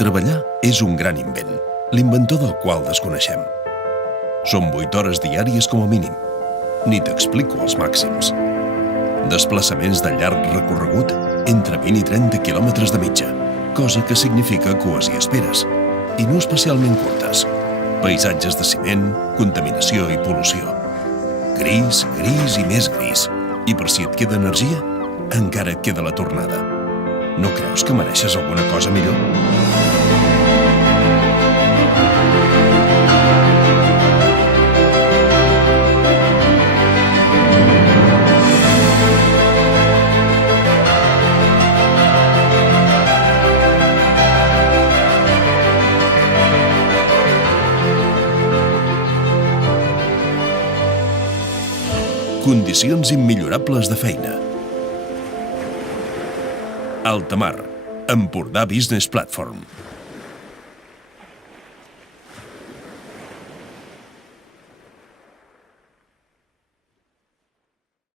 Treballar és un gran invent, l'inventor del qual desconeixem. Són 8 hores diàries com a mínim. Ni t'explico els màxims. Desplaçaments de llarg recorregut entre 20 i 30 quilòmetres de mitja, cosa que significa cues i esperes, i no especialment curtes. Paisatges de ciment, contaminació i pol·lució. Gris, gris i més gris. I per si et queda energia, encara et queda la tornada. No creus que mereixes alguna cosa millor? Condicions immillorables de feina. Altamar, Empordà Business Platform.